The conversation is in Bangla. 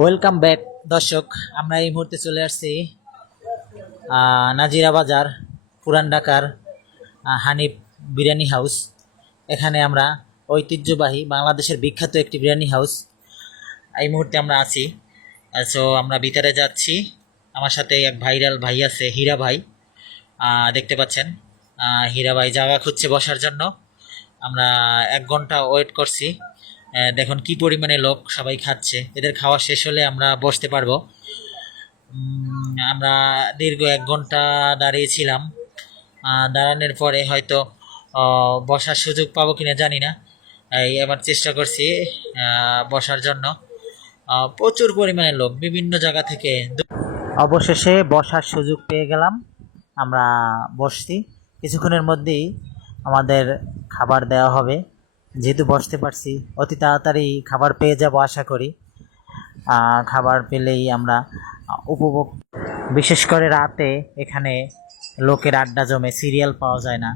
ওয়েলকাম ব্যাক দর্শক। আমরা এই মুহূর্তে চলে আসছি নাজিরা বাজার, পুরান ঢাকার হানিফ বিরিয়ানি হাউস। এখানে আমরা ঐতিহ্যবাহী বাংলাদেশের বিখ্যাত একটি বিরিয়ানি হাউস এই মুহূর্তে আমরা আছি। সো আমরা ভিতরে যাচ্ছি। আমার সাথে এক ভাইরাল ভাই আছে, হীরা ভাই। দেখতে পাচ্ছেন, হীরা ভাই জায়গা খুঁজছে বসার জন্য। আমরা 1 ঘন্টা ওয়েট করছি। দেখুন কি পরিমাণে লোক, সবাই খাচ্ছে। এদের খাওয়া শেষ হলে আমরা বসতে পারবো। আমরা দীর্ঘ 1 ঘন্টা দাঁড়িয়েছিলাম। দাঁড়ানোর পরে হয়তো বসার সুযোগ পাবো কিনা জানি না। এবার চেষ্টা করছি বসার জন্য। প্রচুর পরিমাণে লোক বিভিন্ন জায়গা থেকে। অবশেষে বসার সুযোগ পেয়ে গেলাম। আমরা বসছি। কিছুক্ষণের মধ্যেই আমাদের খাবার দেওয়া হবে। যেহেতু বসতে পারছি, অতি তাড়াতাড়ি খাবার পেয়ে যাব আশা করি। খাবার পেলেই আমরা উপভোগ, বিশেষ করে রাতে এখানে লোকের আড্ডা জমে, সিরিয়াল পাওয়া যায় না।